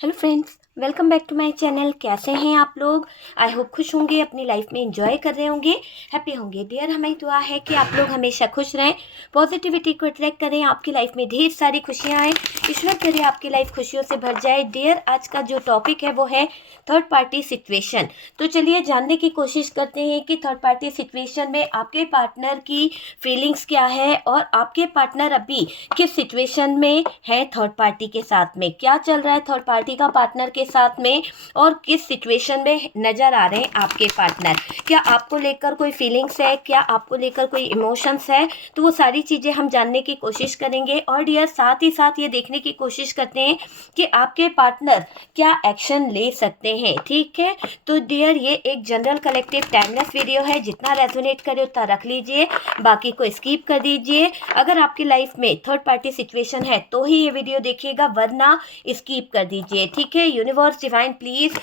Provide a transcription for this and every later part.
Hello friends, welcome back to my channel. कैसे हैं आप लोग? आई होप खुश होंगे, अपनी लाइफ में एंजॉय कर रहे होंगे, हैप्पी होंगे। डियर, हमारी दुआ है कि आप लोग हमेशा खुश रहें, पॉजिटिविटी को अट्रैक्ट करें, आपकी लाइफ में ढेर सारी खुशियां आए, ईश्वर करे आपकी लाइफ खुशियों से भर जाए। डियर, आज का जो टॉपिक है वो है थर्ड पार्टी सिचुएशन। तो चलिए जानने की कोशिश करते हैं कि थर्ड पार्टी सिचुएशन में आपके पार्टनर की फीलिंग्स क्या है और आपके पार्टनर अभी किस सिचुएशन में है थर्ड पार्टी के साथ में, क्या चल रहा है थर्ड पार्टी का पार्टनर के साथ में और किस सिचुएशन में नज़र आ रहे हैं आपके पार्टनर। क्या आपको लेकर कोई फीलिंग्स है, क्या आपको लेकर कोई इमोशंस है, तो वो सारी चीज़ें हम जानने की कोशिश करेंगे। और डियर, साथ ही साथ ये देखने की कोशिश करते हैं कि आपके पार्टनर क्या एक्शन ले सकते हैं। ठीक है, तो डियर, ये एक जनरल कलेक्टिव टाइमलेस वीडियो है, जितना रेजोनेट करे उतना रख लीजिए, बाकी को स्किप कर दीजिए। अगर आपकी लाइफ में थर्ड पार्टी सिचुएशन है तो ही ये वीडियो देखिएगा, वरना स्किप कर दीजिए। ठीक है, यूनिवर्स डिवाइन प्लीज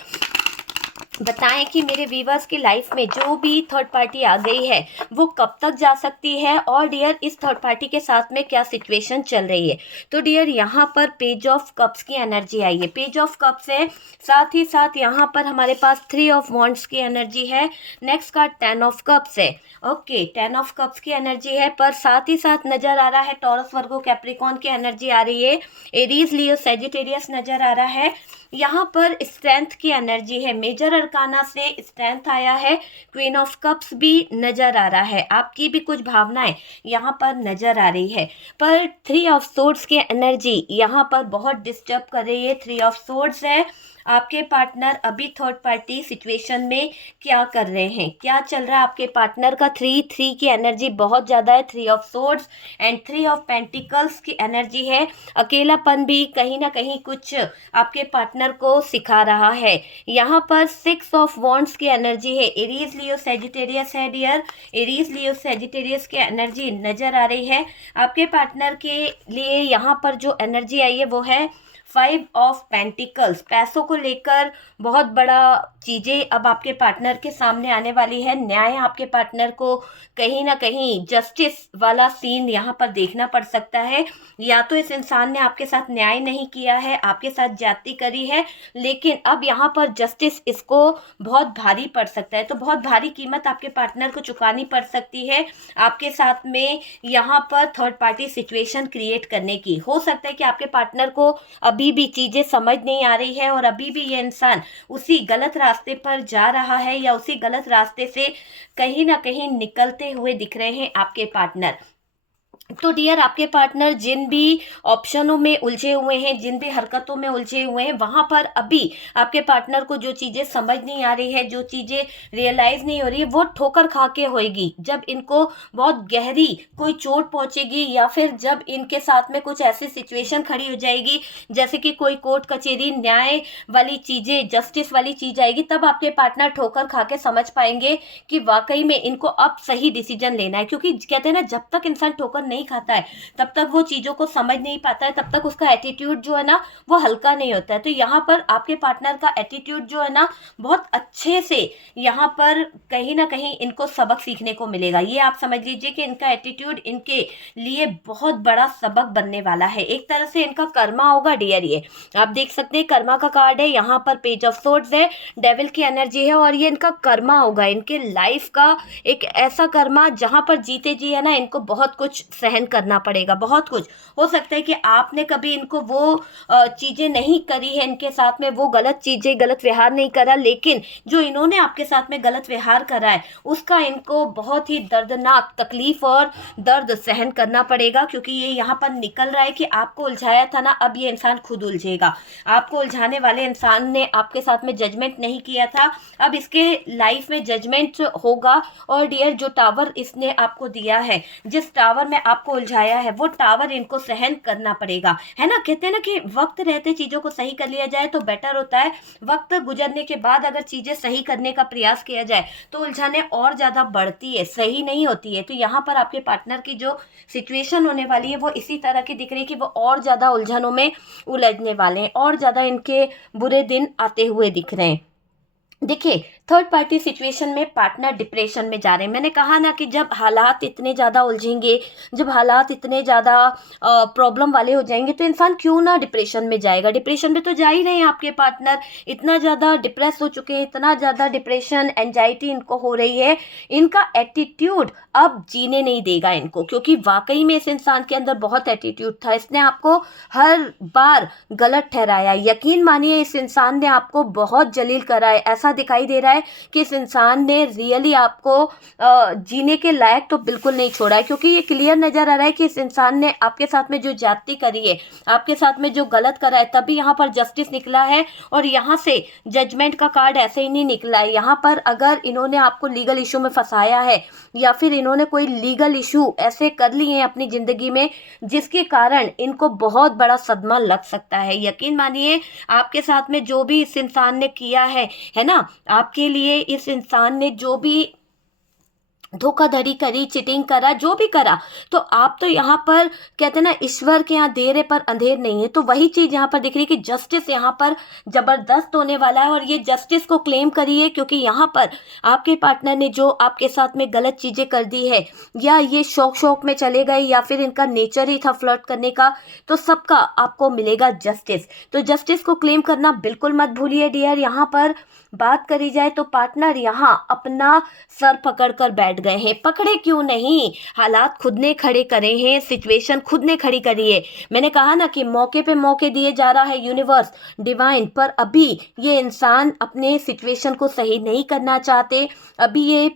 बताएं कि मेरे व्यूवर्स की लाइफ में जो भी थर्ड पार्टी आ गई है वो कब तक जा सकती है, और डियर इस थर्ड पार्टी के साथ में क्या सिचुएशन चल रही है। तो डियर, यहाँ पर पेज ऑफ कप्स की एनर्जी आई है, पेज ऑफ कप्स है, साथ ही साथ यहाँ पर हमारे पास 3 ऑफ वॉन्ड्स की एनर्जी है, नेक्स्ट कार्ड 10 ऑफ कप्स है। ओके, 10 ऑफ कप्स की एनर्जी है, पर साथ ही साथ नजर आ रहा है टॉरस, वर्गो, कैप्रिकॉन की एनर्जी आ रही है, एरीज, लियो, सैजिटेरियस नजर आ रहा है। यहाँ पर स्ट्रेंथ की एनर्जी है, मेजर अरकाना से स्ट्रेंथ आया है, क्वीन ऑफ कप्स भी नजर आ रहा है, आपकी भी कुछ भावनाएं यहाँ पर नजर आ रही है। पर 3 ऑफ सोर्ड्स की एनर्जी यहाँ पर बहुत डिस्टर्ब कर रही है। 3 ऑफ सोर्ड्स है, आपके पार्टनर अभी थर्ड पार्टी सिचुएशन में क्या कर रहे हैं, क्या चल रहा है आपके पार्टनर का। 3 की एनर्जी बहुत ज़्यादा है, 3 of swords and 3 of pentacles की एनर्जी है। अकेलापन भी कहीं ना कहीं कुछ आपके पार्टनर को सिखा रहा है। यहाँ पर 6 ऑफ वॉन्ड्स की एनर्जी है, एरीज, लियो, सैजिटेरियस है डियर, एरीज, लियो, सैजिटेरियस की एनर्जी नज़र आ रही है। आपके पार्टनर के लिए यहाँ पर जो एनर्जी आई है वो है 5 ऑफ पेंटिकल्स, पैसों को लेकर बहुत बड़ा चीज़ें अब आपके पार्टनर के सामने आने वाली है। न्याय आपके पार्टनर को कहीं ना कहीं जस्टिस वाला सीन यहाँ पर देखना पड़ सकता है। या तो इस इंसान ने आपके साथ न्याय नहीं किया है, आपके साथ ज्यादती करी है, लेकिन अब यहाँ पर जस्टिस इसको बहुत भारी पड़ सकता है। तो बहुत भारी कीमत आपके पार्टनर को चुकानी पड़ सकती है आपके साथ में यहाँ पर थर्ड पार्टी सिचुएशन क्रिएट करने की। हो सकता है कि आपके पार्टनर को अभी भी चीज़ें समझ नहीं आ रही है और अभी भी ये इंसान उसी गलत रास्ते पर जा रहा है या उसी गलत रास्ते से कहीं ना कहीं निकलते हुए दिख रहे हैं आपके पार्टनर। तो डियर, आपके पार्टनर जिन भी ऑप्शनों में उलझे हुए हैं, जिन भी हरकतों में उलझे हुए हैं, वहां पर अभी आपके पार्टनर को जो चीज़ें समझ नहीं आ रही है, जो चीज़ें रियलाइज नहीं हो रही है, वो ठोकर खा के होएगी जब इनको बहुत गहरी कोई चोट पहुंचेगी, या फिर जब इनके साथ में कुछ ऐसी सिचुएशन खड़ी हो जाएगी जैसे कि कोई कोर्ट कचहरी न्याय वाली चीज़ें, जस्टिस वाली चीज़ आएगी, तब आपके पार्टनर ठोकर खा के समझ पाएंगे कि वाकई में इनको अब सही डिसीजन लेना है। क्योंकि कहते हैं ना, जब तक इंसान ठोकर नहीं खाता है तब तक वो चीज़ों को समझ नहीं पाता है, तब तक उसका एटीट्यूड जो है ना वो हल्का नहीं होता है। तो यहाँ पर आपके पार्टनर का एटीट्यूड जो है ना बहुत अच्छे से यहाँ पर कहीं ना कहीं इनको सबक सीखने को मिलेगा। ये आप समझ लीजिए कि इनका एटीट्यूड इनके लिए बहुत बड़ा सबक बनने वाला है, एक तरह से इनका कर्मा होगा डियर। ये आप देख सकते हैं कर्मा का कार्ड है, यहाँ पर पेज ऑफ सोर्ड्स है, डेविल की एनर्जी है, और ये इनका कर्मा होगा, इनके लाइफ का एक ऐसा कर्मा जहाँ पर जीते जी है ना इनको बहुत कुछ सहन करना पड़ेगा, बहुत कुछ। हो सकता है कि आपने कभी इनको वो चीज़ें नहीं करी है, इनके साथ में वो गलत चीज़ें, गलत व्यवहार नहीं करा, लेकिन जो इन्होंने आपके साथ में गलत व्यवहार करा है उसका इनको बहुत ही दर्दनाक तकलीफ और दर्द सहन करना पड़ेगा। क्योंकि ये यहाँ पर निकल रहा है कि आपको उलझाया था ना, अब ये इंसान खुद उलझेगा। आपको उलझाने वाले इंसान ने आपके साथ में जजमेंट नहीं किया था, अब इसके लाइफ में जजमेंट होगा। और डियर, जो टावर इसने आपको दिया है, जिस टावर में आपको उलझाया है, वो टावर इनको सहन करना पड़ेगा, है ना। कहते हैं ना कि वक्त रहते चीजों को सही कर लिया जाए तो बेटर होता है, वक्त गुजरने के बाद अगर चीजें सही करने का प्रयास किया जाए तो उलझने और ज्यादा बढ़ती है, सही नहीं होती है। तो यहाँ पर आपके पार्टनर की जो सिचुएशन होने वाली है वो इसी तरह की दिख रही है कि वो और ज्यादा उलझनों में उलझने वाले हैं, और ज्यादा इनके बुरे दिन आते हुए दिख रहे हैं। देखिए, थर्ड पार्टी सिचुएशन में पार्टनर डिप्रेशन में जा रहे हैं। मैंने कहा ना कि जब हालात इतने ज़्यादा उलझेंगे, जब हालात इतने ज़्यादा प्रॉब्लम वाले हो जाएंगे, तो इंसान क्यों ना डिप्रेशन में जाएगा। डिप्रेशन में तो जा ही रहे हैं आपके पार्टनर, इतना ज़्यादा डिप्रेस हो चुके हैं, इतना ज़्यादा डिप्रेशन एंजाइटी इनको हो रही है, इनका एटीट्यूड अब जीने नहीं देगा इनको, क्योंकि वाकई में इस इंसान के अंदर बहुत एटीट्यूड था। इसने आपको हर बार गलत ठहराया। यकीन मानिए इस इंसान ने आपको बहुत जलील करा है। ऐसा दिखाई दे रहा है कि इस इंसान ने रियली आपको जीने के लायक तो बिल्कुल नहीं छोड़ा है, क्योंकि ये क्लियर नज़र आ रहा है कि इस इंसान ने आपके साथ में जो ज्यादती करी है, आपके साथ में जो गलत करा है, तभी यहाँ पर जस्टिस निकला है। और यहाँ से जजमेंट का कार्ड ऐसे ही नहीं निकला है। यहाँ पर अगर इन्होंने आपको लीगल इशू में फंसाया है, या फिर इन्होंने कोई लीगल इशू ऐसे कर लिए हैं अपनी ज़िंदगी में जिसके कारण इनको बहुत बड़ा सदमा लग सकता है। यकीन मानिए आपके साथ में जो भी इस इंसान ने किया है ना, आपके लिए इस इंसान ने जो भी धोखाधड़ी करी, चीटिंग करा, जो भी करा, तो आप तो यहाँ पर कहते हैं ना, ईश्वर के यहाँ देर है पर अंधेर नहीं है। तो वही चीज़ यहाँ पर दिख रही है कि जस्टिस यहाँ पर ज़बरदस्त होने वाला है। और ये जस्टिस को क्लेम करिए, क्योंकि यहाँ पर आपके पार्टनर ने जो आपके साथ में गलत चीज़ें कर दी है, या ये शौक में चले गए, या फिर इनका नेचर ही था फ्लर्ट करने का, तो सबका आपको मिलेगा जस्टिस। तो जस्टिस को क्लेम करना बिल्कुल मत भूलिए डियर। यहाँ पर बात करी जाए तो पार्टनर यहाँ अपना सर पकड़ कर बैठ गए हैं। पकड़े क्यों नहीं, हालात खुद ने खड़े करे हैं, सिचुएशन खुद ने खड़ी करी है। मैंने कहा ना कि मौके पे मौके दिए जा रहा है यूनिवर्स, डिवाइन, पर अभी ये इंसान अपने सिचुएशन को सही नहीं करना चाहते। अभी ये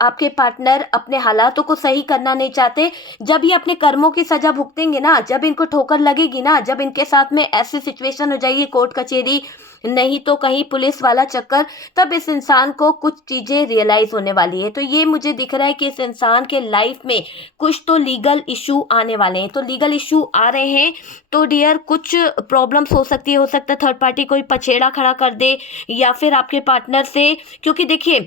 आपके पार्टनर अपने हालातों को सही करना नहीं चाहते। जब ये अपने कर्मों की सजा भुगतेंगे ना, जब इनको ठोकर लगेगी ना, जब इनके साथ में ऐसी सिचुएशन हो जाएगी, कोर्ट कचहरी नहीं तो कहीं पुलिस वाला चक्कर, तब इस इंसान को कुछ चीज़ें रियलाइज़ होने वाली है। तो ये मुझे दिख रहा है कि इस इंसान के लाइफ में कुछ तो लीगल इशू आने वाले हैं। तो लीगल इशू आ रहे हैं तो डियर कुछ प्रॉब्लम्स हो सकती है। हो सकता है थर्ड पार्टी कोई पछेड़ा खड़ा कर दे, या फिर आपके पार्टनर से, क्योंकि देखिए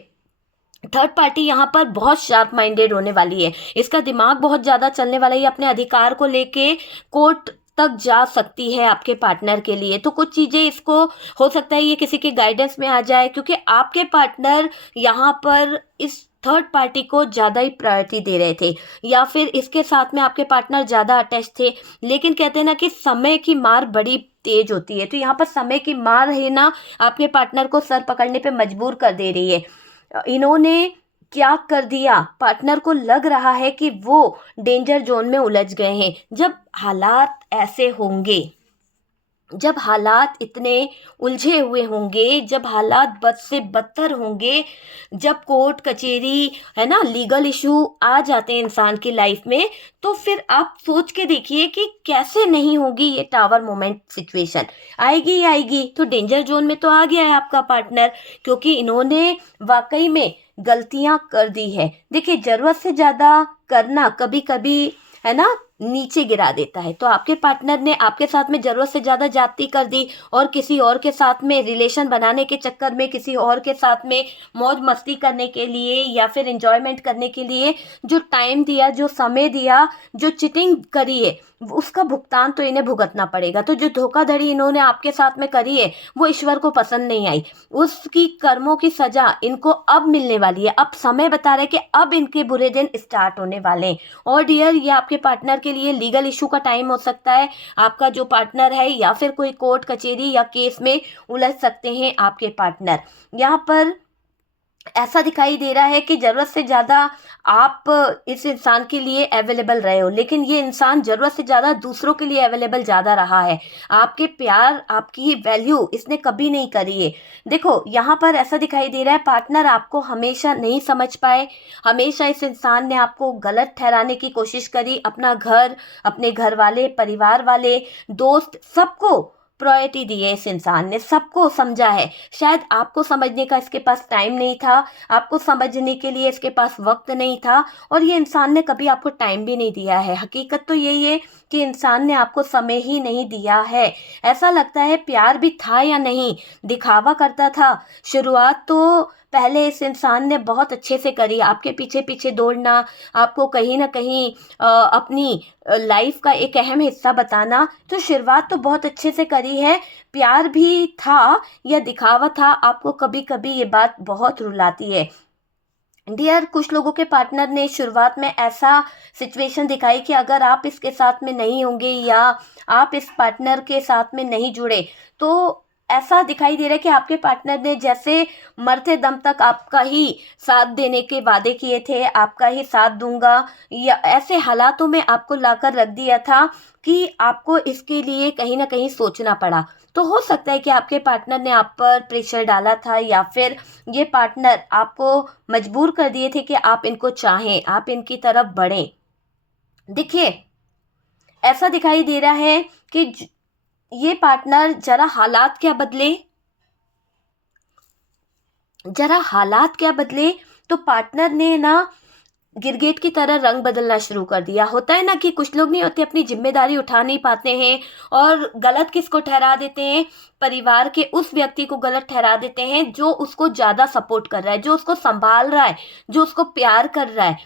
थर्ड पार्टी यहाँ पर बहुत शार्प माइंडेड होने वाली है। इसका दिमाग बहुत ज़्यादा चलने वाला है। ये अपने अधिकार को लेके कोर्ट तक जा सकती है आपके पार्टनर के लिए। तो कुछ चीज़ें इसको हो सकता है ये किसी के गाइडेंस में आ जाए, क्योंकि आपके पार्टनर यहाँ पर इस थर्ड पार्टी को ज़्यादा ही प्रायोरिटी दे रहे थे, या फिर इसके साथ में आपके पार्टनर ज़्यादा अटैच थे। लेकिन कहते हैं ना कि समय की मार बड़ी तेज होती है। तो यहाँ पर समय की मार है ना, आपके पार्टनर को सर पकड़ने पे मजबूर कर दे रही है। इन्होंने क्या कर दिया, पार्टनर को लग रहा है कि वो डेंजर जोन में उलझ गए हैं। जब हालात ऐसे होंगे, जब हालात इतने उलझे हुए होंगे, जब हालात बद से बदतर होंगे, जब कोर्ट कचहरी है ना, लीगल इशू आ जाते हैं इंसान की लाइफ में, तो फिर आप सोच के देखिए कि कैसे नहीं होगी ये टावर मोमेंट सिचुएशन। आएगी ही आएगी। तो डेंजर जोन में तो आ गया है आपका पार्टनर, क्योंकि इन्होंने वाकई में गलतियां कर दी है। देखिए ज़रूरत से ज़्यादा करना कभी कभी है ना नीचे गिरा देता है। तो आपके पार्टनर ने आपके साथ में ज़रूरत से ज़्यादा जाती कर दी, और किसी और के साथ में रिलेशन बनाने के चक्कर में, किसी और के साथ में मौज मस्ती करने के लिए, या फिर एंजॉयमेंट करने के लिए जो टाइम दिया, जो समय दिया, जो चीटिंग करी है, उसका भुगतान तो इन्हें भुगतना पड़ेगा। तो जो धोखाधड़ी इन्होंने आपके साथ में करी है वो ईश्वर को पसंद नहीं आई, उसकी कर्मों की सजा इनको अब मिलने वाली है। अब समय बता रहा है कि अब इनके बुरे दिन स्टार्ट होने वाले हैं। और डियर ये आपके पार्टनर के लिए लीगल इशू का टाइम हो सकता है। आपका जो पार्टनर है, या फिर कोई कोर्ट कचहरी या केस में उलझ सकते हैं आपके पार्टनर। यहाँ पर ऐसा दिखाई दे रहा है कि ज़रूरत से ज़्यादा आप इस इंसान के लिए अवेलेबल रहे हो, लेकिन ये इंसान ज़रूरत से ज़्यादा दूसरों के लिए अवेलेबल ज़्यादा रहा है। आपके प्यार, आपकी वैल्यू इसने कभी नहीं करी है। देखो यहाँ पर ऐसा दिखाई दे रहा है पार्टनर आपको हमेशा नहीं समझ पाए। हमेशा इस इंसान ने आपको गलत ठहराने की कोशिश करी। अपना घर, अपने घर वाले, परिवार वाले, दोस्त, सबको प्रायोरिटी दी है इस इंसान ने, सबको समझा है। शायद आपको समझने का इसके पास टाइम नहीं था, आपको समझने के लिए इसके पास वक्त नहीं था, और ये इंसान ने कभी आपको टाइम भी नहीं दिया है। हकीकत तो यही है कि इंसान ने आपको समय ही नहीं दिया है। ऐसा लगता है प्यार भी था या नहीं, दिखावा करता था। शुरुआत तो पहले इस इंसान ने बहुत अच्छे से करी, आपके पीछे पीछे दौड़ना, आपको कहीं ना कहीं अपनी लाइफ का एक अहम हिस्सा बताना, तो शुरुआत तो बहुत अच्छे से करी है। प्यार भी था या दिखावा था, आपको कभी कभी ये बात बहुत रुलाती है डियर। कुछ लोगों के पार्टनर ने शुरुआत में ऐसा सिचुएशन दिखाई कि अगर आप इसके साथ में नहीं होंगे या आप इस पार्टनर के साथ में नहीं जुड़े, तो ऐसा दिखाई दे रहा है कि आपके पार्टनर ने जैसे मरते दम तक आपका ही साथ देने के वादे किए थे, आपका ही साथ दूंगा, या ऐसे हालातों में आपको लाकर रख दिया था कि आपको इसके लिए कहीं ना कहीं सोचना पड़ा। तो हो सकता है कि आपके पार्टनर ने आप पर प्रेशर डाला था, या फिर ये पार्टनर आपको मजबूर कर दिए थे कि आप इनको चाहें, आप इनकी तरफ बढ़ें। देखिए, ऐसा दिखाई दे रहा है कि ये पार्टनर जरा हालात क्या बदले, तो पार्टनर ने ना गिरगिट की तरह रंग बदलना शुरू कर दिया। होता है ना कि कुछ लोग नहीं होते, अपनी जिम्मेदारी उठा नहीं पाते हैं और गलत किसको ठहरा देते हैं, परिवार के उस व्यक्ति को गलत ठहरा देते हैं जो उसको ज़्यादा सपोर्ट कर रहा है, जो उसको संभाल रहा है, जो उसको प्यार कर रहा है।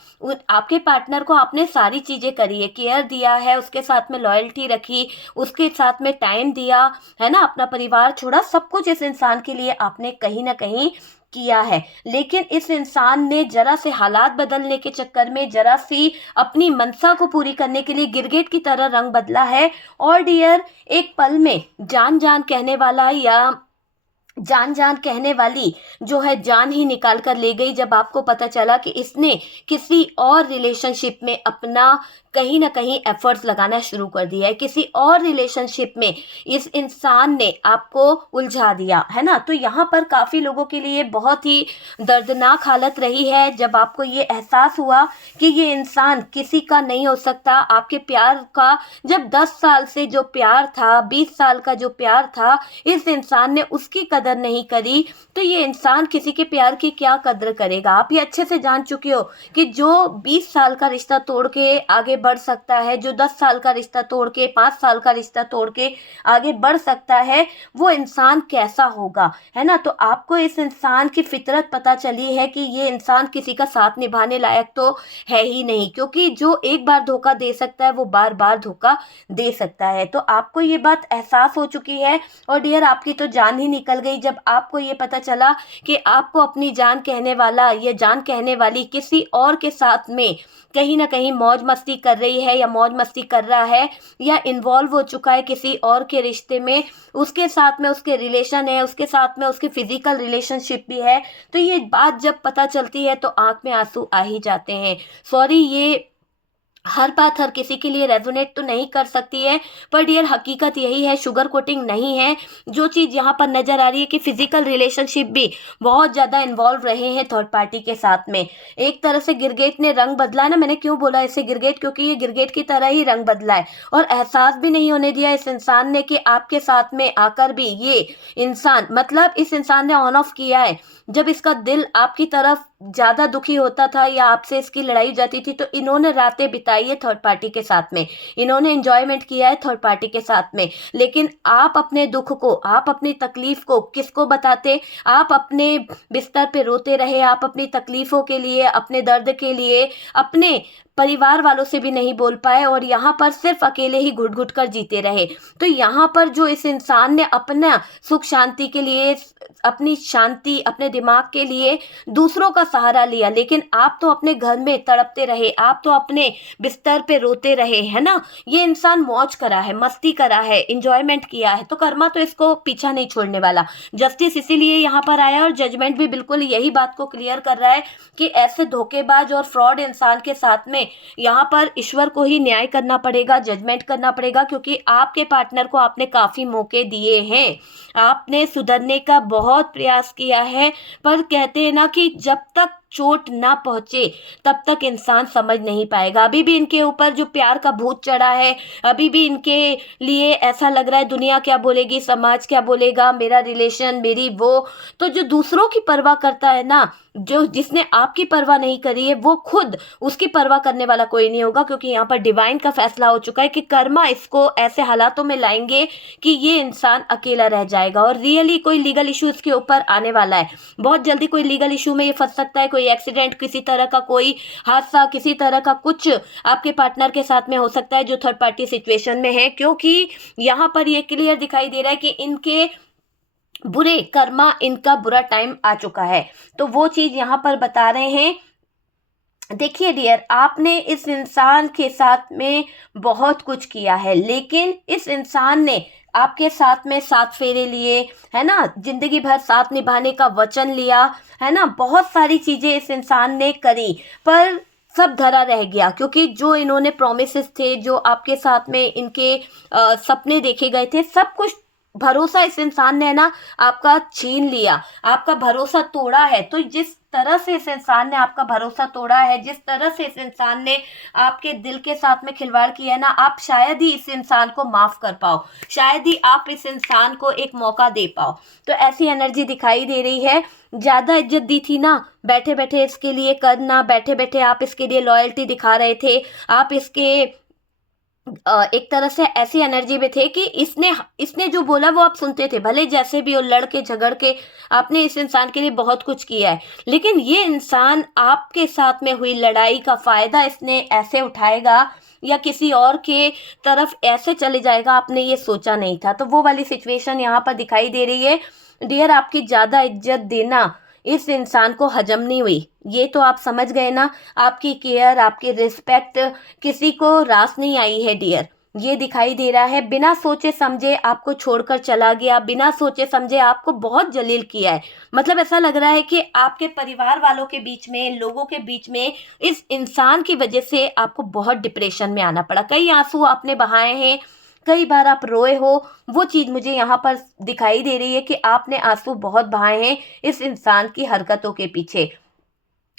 आपके पार्टनर को आपने सारी चीज़ें करी है, केयर दिया है, उसके साथ में लॉयल्टी रखी, उसके साथ में टाइम दिया है ना, अपना परिवार छोड़ा, सब कुछ इस इंसान के लिए आपने कहीं ना कहीं किया है। लेकिन इस इंसान ने जरा से हालात बदलने के चक्कर में, जरा सी अपनी मनसा को पूरी करने के लिए गिरगिट की तरह रंग बदला है। और डियर, एक पल में जान जान कहने वाला या जान जान कहने वाली जो है जान ही निकाल कर ले गई, जब आपको पता चला कि इसने किसी और रिलेशनशिप में अपना कहीं ना कहीं एफर्ट्स लगाना शुरू कर दिया है, किसी और रिलेशनशिप में इस इंसान ने आपको उलझा दिया है ना। तो यहाँ पर काफ़ी लोगों के लिए बहुत ही दर्दनाक हालत रही है जब आपको ये एहसास हुआ कि ये इंसान किसी का नहीं हो सकता। आपके प्यार का जब 10 साल से जो प्यार था, 20 साल का जो प्यार था, इस इंसान ने उसकी कदर नहीं करी, तो ये इंसान किसी के प्यार की क्या कदर करेगा। आप ये अच्छे से जान चुके हो कि जो 20 साल का रिश्ता तोड़ के आगे बढ़ सकता है, जो 10 साल का रिश्ता तोड़ के, 5 साल का रिश्ता तोड़ के आगे बढ़ सकता है, वो इंसान कैसा होगा, है ना। तो आपको इस इंसान की फितरत पता चली है कि ये इंसान किसी का साथ निभाने लायक तो है ही नहीं, क्योंकि जो एक बार धोखा दे सकता है वो बार बार धोखा दे सकता है। तो आपको ये बात एहसास हो चुकी है। और डियर, आपकी तो जान ही निकल गई जब आपको ये पता चला कि आपको अपनी जान कहने वाला या जान कहने वाली किसी और के साथ में कहीं ना कहीं मौज मस्ती कर रही है, या मौज मस्ती कर रहा है, या इन्वॉल्व हो चुका है किसी और के रिश्ते में, उसके साथ में उसके रिलेशन है, उसके साथ में उसकी फिजिकल रिलेशनशिप भी है। तो ये बात जब पता चलती है तो आंख में आंसू आ ही जाते हैं। सॉरी, ये हर बात हर किसी के लिए रेजोनेट तो नहीं कर सकती है, पर डियर हकीकत यही है, शुगर कोटिंग नहीं है। जो चीज़ यहाँ पर नज़र आ रही है कि फिजिकल रिलेशनशिप भी बहुत ज़्यादा इन्वॉल्व रहे हैं थर्ड पार्टी के साथ में। एक तरह से गिरगिट ने रंग बदला है ना, मैंने क्यों बोला इसे गिरगिट, क्योंकि ये गिरगिट की तरह ही रंग बदला है। और एहसास भी नहीं होने दिया इस इंसान ने कि आपके साथ में आकर भी ये इंसान, मतलब इस इंसान ने ऑन ऑफ किया है। जब इसका दिल आपकी तरफ ज़्यादा दुखी होता था या आपसे इसकी लड़ाई जाती थी, तो इन्होंने रातें बिताई है थर्ड पार्टी के साथ में, इन्होंने एंजॉयमेंट किया है थर्ड पार्टी के साथ में। लेकिन आप अपने दुख को, आप अपनी तकलीफ को किसको बताते? आप अपने बिस्तर पे रोते रहे, आप अपनी तकलीफ़ों के लिए, अपने दर्द के लिए अपने परिवार वालों से भी नहीं बोल पाए, और यहाँ पर सिर्फ अकेले ही घुट घुट कर जीते रहे। तो यहाँ पर जो इस इंसान ने अपना सुख शांति के लिए, अपनी शांति, अपने दिमाग के लिए दूसरों का सहारा लिया, लेकिन आप तो अपने घर में तड़पते रहे, आप तो अपने बिस्तर पे रोते रहे, है ना। ये इंसान मौज करा है, मस्ती करा है, इंजॉयमेंट किया है, तो कर्मा तो इसको पीछा नहीं छोड़ने वाला। जस्टिस इसीलिए यहाँ पर आया, और जजमेंट भी बिल्कुल यही बात को क्लियर कर रहा है कि ऐसे धोखेबाज और फ्रॉड इंसान के साथ में यहाँ पर ईश्वर को ही न्याय करना पड़ेगा, जजमेंट करना पड़ेगा, क्योंकि आपके पार्टनर को आपने काफ़ी मौके दिए हैं, आपने सुधरने का बहुत प्रयास किया है। पर कहते हैं ना कि जब तक चोट ना पहुंचे तब तक इंसान समझ नहीं पाएगा। अभी भी इनके ऊपर जो प्यार का भूत चढ़ा है, अभी भी इनके लिए ऐसा लग रहा है दुनिया क्या बोलेगी, समाज क्या बोलेगा, मेरा रिलेशन, मेरी वो। तो जो दूसरों की परवाह करता है ना, जो जिसने आपकी परवाह नहीं करी है, वो खुद उसकी परवाह करने वाला कोई नहीं होगा, क्योंकि यहाँ पर डिवाइन का फैसला हो चुका है कि कर्मा इसको ऐसे हालातों में लाएंगे कि ये इंसान अकेला रह जाएगा। और रियली कोई लीगल इशू इसके ऊपर आने वाला है। बहुत जल्दी कोई लीगल इशू में ये फंस सकता है, कोई एक्सीडेंट, किसी तरह का कोई हादसा, किसी तरह का कुछ आपके पार्टनर के साथ में हो सकता है जो थर्ड पार्टी सिचुएशन में है, क्योंकि यहाँ पर ये क्लियर दिखाई दे रहा है कि इनके बुरे कर्मा, इनका बुरा टाइम आ चुका है। तो वो चीज यहाँ पर बता रहे हैं। देखिए डियर, आपने इस इंसान के साथ में बहुत कुछ किया है, लेकिन इस इंसान ने आपके साथ में 7 फेरे लिए, है ना, जिंदगी भर साथ निभाने का वचन लिया, है ना, बहुत सारी चीजें इस इंसान ने करी, पर सब धरा रह गया, क्योंकि जो इन्होंने प्रोमिसेस थे, जो आपके साथ में इनके सपने देखे गए थे, सब कुछ भरोसा इस इंसान ने ना आपका छीन लिया, आपका भरोसा तोड़ा है। तो जिस तरह से इस इंसान ने आपका भरोसा तोड़ा है, जिस तरह से इस इंसान ने आपके दिल के साथ में खिलवाड़ किया है ना, आप शायद ही इस इंसान को माफ कर पाओ, शायद ही आप इस इंसान को एक मौका दे पाओ। तो ऐसी एनर्जी दिखाई दे रही है। ज्यादा इज्जत दी थी ना, बैठे बैठे इसके लिए करना, बैठे बैठे आप इसके लिए लॉयल्टी दिखा रहे थे, आप इसके एक तरह से ऐसी एनर्जी में थे कि इसने इसने जो बोला वो आप सुनते थे, भले जैसे भी हो, लड़ के झगड़ के आपने इस इंसान के लिए बहुत कुछ किया है, लेकिन ये इंसान आपके साथ में हुई लड़ाई का फायदा इसने ऐसे उठाएगा या किसी और के तरफ ऐसे चले जाएगा, आपने ये सोचा नहीं था। तो वो वाली सिचुएशन यहाँ पर दिखाई दे रही है। डियर, आपकी ज्यादा इज्जत देना इस इंसान को हजम नहीं हुई, ये तो आप समझ गए ना। आपकी केयर, आपकी रिस्पेक्ट किसी को रास नहीं आई है डियर, ये दिखाई दे रहा है। बिना सोचे समझे आपको छोड़कर चला गया, बिना सोचे समझे आपको बहुत जलील किया है। मतलब ऐसा लग रहा है कि आपके परिवार वालों के बीच में, लोगों के बीच में इस इंसान की वजह से आपको बहुत डिप्रेशन में आना पड़ा। कई आंसू आपने बहाए हैं, कई बार आप रोए हो, वो चीज मुझे यहाँ पर दिखाई दे रही है कि आपने आंसू बहुत बहाए हैं इस इंसान की हरकतों के पीछे।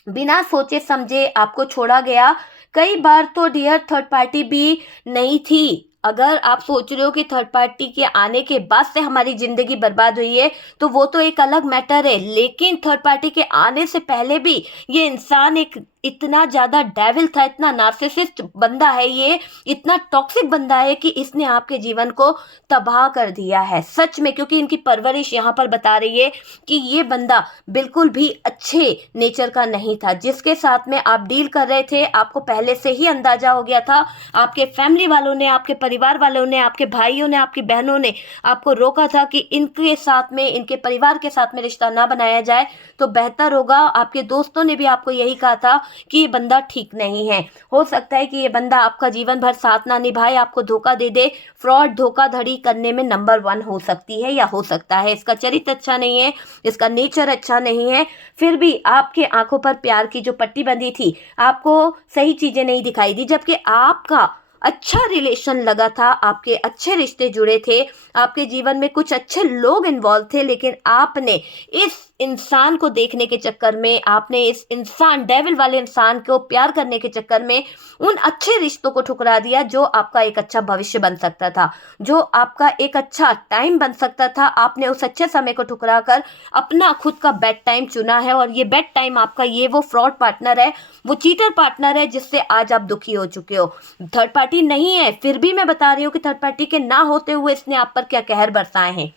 बिना सोचे समझे आपको छोड़ा गया। कई बार तो डियर थर्ड पार्टी भी नहीं थी। अगर आप सोच रहे हो कि थर्ड पार्टी के आने के बाद से हमारी जिंदगी बर्बाद हुई है, तो वो तो एक अलग मैटर है, लेकिन थर्ड पार्टी के आने से पहले भी ये इंसान एक इतना ज्यादा डेविल था, इतना नार्सिसिस्ट बंदा है, ये इतना टॉक्सिक बंदा है कि इसने आपके जीवन को तबाह कर दिया है सच में। क्योंकि इनकी परवरिश यहाँ पर बता रही है कि ये बंदा बिल्कुल भी अच्छे नेचर का नहीं था। जिसके साथ में आप डील कर रहे थे, आपको पहले से ही अंदाजा हो गया था। आपके फैमिली वालों ने, आपके परिवार वालों ने, आपके भाइयों ने, आपकी बहनों ने आपको रोका था कि इनके साथ में, इनके परिवार के साथ में रिश्ता ना बनाया जाए तो बेहतर होगा। आपके दोस्तों ने भी आपको यही कहा था कि ये बंदा ठीक नहीं है, हो सकता है कि ये बंदा आपका जीवन भर साथ ना निभाए, आपको धोखा दे दे, फ्रॉड, धोखाधड़ी करने में नंबर 1 हो सकती है या हो सकता है। इसका चरित्र अच्छा नहीं है, इसका नेचर अच्छा नहीं है, फिर भी आपके आंखों पर प्यार की जो पट्टी बंधी थी, आपको सही चीजें नहीं दिखाई दी, जबकि आपका अच्छा रिलेशन लगा था, आपके अच्छे रिश्ते जुड़े थे, आपके जीवन में कुछ अच्छे लोग इन्वॉल्व थे, लेकिन आपने इस इंसान को देखने के चक्कर में, आपने इस इंसान, डेविल वाले इंसान को प्यार करने के चक्कर में उन अच्छे रिश्तों को ठुकरा दिया जो आपका एक अच्छा भविष्य बन सकता था, जो आपका एक अच्छा टाइम बन सकता था। आपने उस अच्छे समय को ठुकरा कर अपना खुद का बेड टाइम चुना है, और ये बेड टाइम आपका, ये वो फ्रॉड पार्टनर है, वो चीटर पार्टनर है जिससे आज आप दुखी हो चुके हो। थर्ड पार्टी नहीं है, फिर भी मैं बता रही हूँ कि थर्ड पार्टी के ना होते हुए इसने आप पर क्या कहर बरसाए हैं,